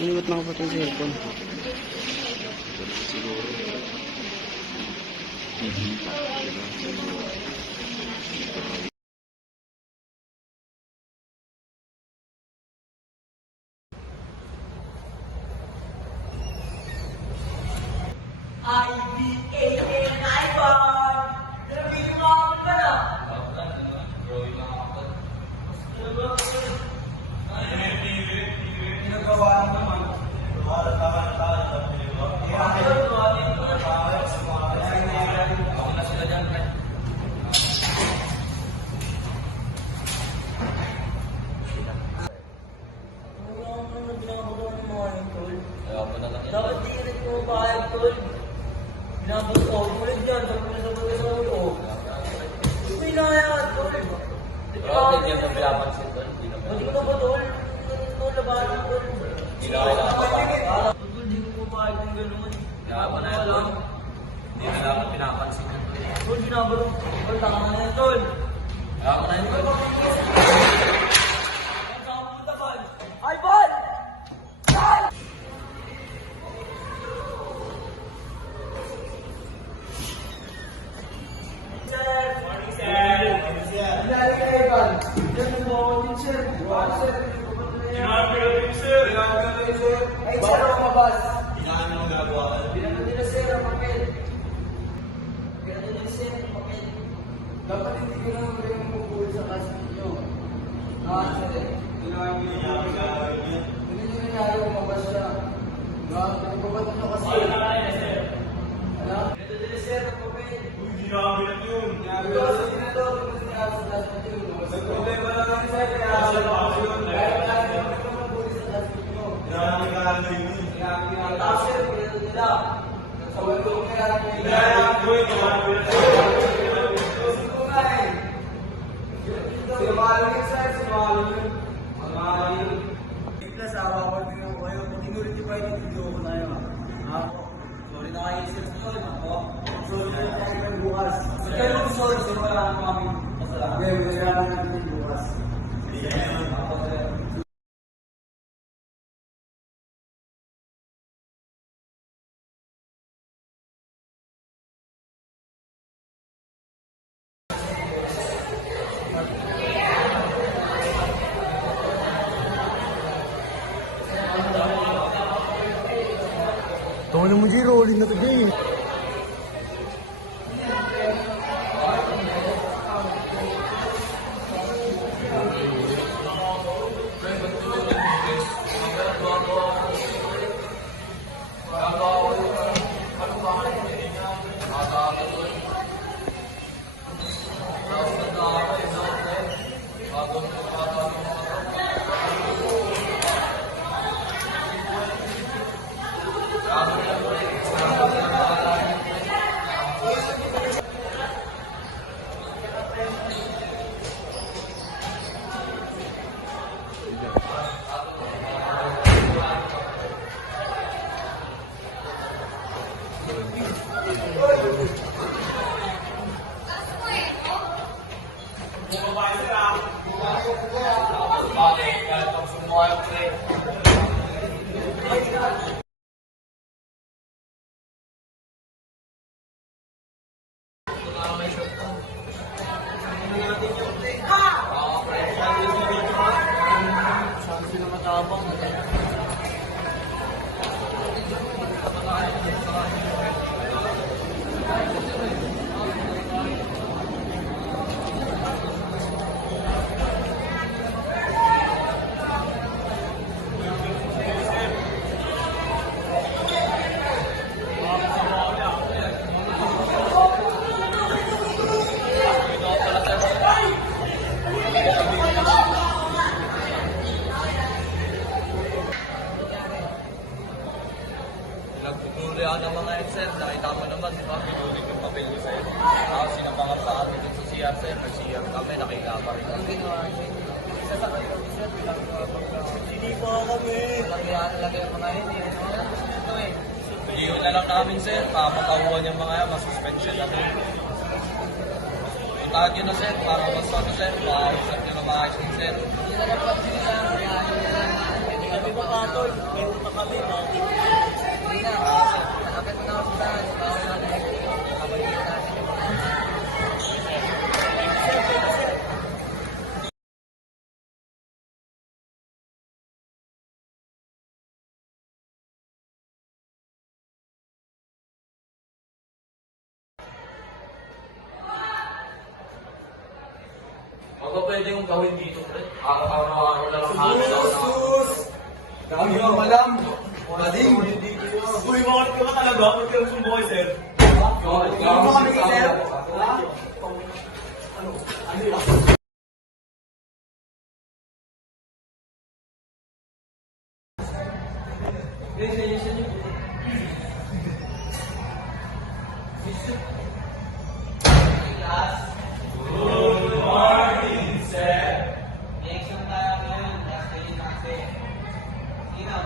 Iniwat na ko pa itong cellphone. IBAN iPhone! Nabili mo ako ka na! Ginagawa naman. Dapat tingin ko ba ay tol? Binabot ko, ulit dyan, sabot sa ulo. Hindi na yan, tol. Hindi mo pinapansin tol. Hindi ko ba tol? Tol, labanan tol. Hindi na kailangan pa. Tol, hindi ko ba ay kung gano'n. Kaya na yan tol. Hindi na lang pinapansin yan tol. Tol, binabot ko. Tol, tanga na yan, tol. Kaya na yan tol. Ang saan punta ba? iPhone! Dapat hindi ko lang yung pupuli sa kasi ninyo. Sir. Hindi nyo nangyari umabas siya. Nagbabat nyo kasi. Ano? Hindi namin yun. Ito sa sinador, ito sa sinador sa class ninyo. Nag-problema lang kami sir, kaya sa bakasyon. Kaya namin yung pupuli sa class ninyo. Kailangan yun. Tapos sir, pinito nila. Sa walong kaya Kailangan ko yun. Sinungaling sir, sinungaling. Sinungaling. Plus, awawal din ako kayo. Pag inulit yung kayo, hindi ko na yun. Ha? Sorry na kayo sir. Sorry na po. Sorry na kayo bukas. Kaya mo sorry, sir. Wala na kami. Okay, kailangan natin bukas. Ako sir. Tawa naman dyan, rolling na to dyan eh. Bakit? Kaya pag sumuha yung pre. Saan sila matabang? Nagpupuri ako ng mga Excel. Nakita mo naman, di ba? Pinulit yung papel ko sa'yo. Tapos sinabangap sa atin sa CR, sir. Nag-CR kami, nakita pa rin. sasakay ko sir, bilang Hindi pa kami. lagyan mga hindi. Ito eh. Iyo na lang namin sir, papatawuan yung mga yan, masuspension na rin. Itahan nyo na sir, para mas ano sir, mausap nyo na maayos ng sir. Hindi na lang kasi nila, Kami pa katol. Meron pa kami. Bakit? hindi na, sir. Nakapit mo na ako sa bawal na kabalikin natin yung mga Ano ba pwede yung gawin dito, pre? Araw-araw lang ang halos. Sus! Dami ka malam! Mading! Uy, bakit ka ba talaga? Ba't ka sumbuhay, sir? Ano ba kami kay sir? Election tayo ngayon. Last day natin. Ina,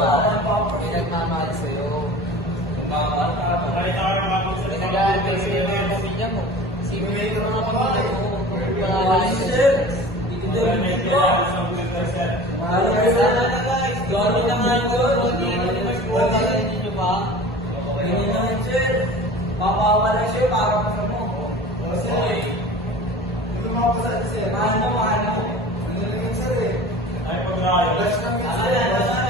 ba? May nagmamahal sa'yo. May nag-aantay sa'yo ng pamilya mo. Siyempre ito mga pamilya mo. Pagpapahalin sir. Dito dito. Mahal ka sana na guys. Gano'n na nga yun. Hindi naman po. Kakainin nyo ba? Hindi naman sir. Papawala siya para sa mo. O sir, ito mga pasal sir. Mahal mo. Ano lang yun sir eh? Ay, pag-raya. Flash lang yun Ano sir. yan?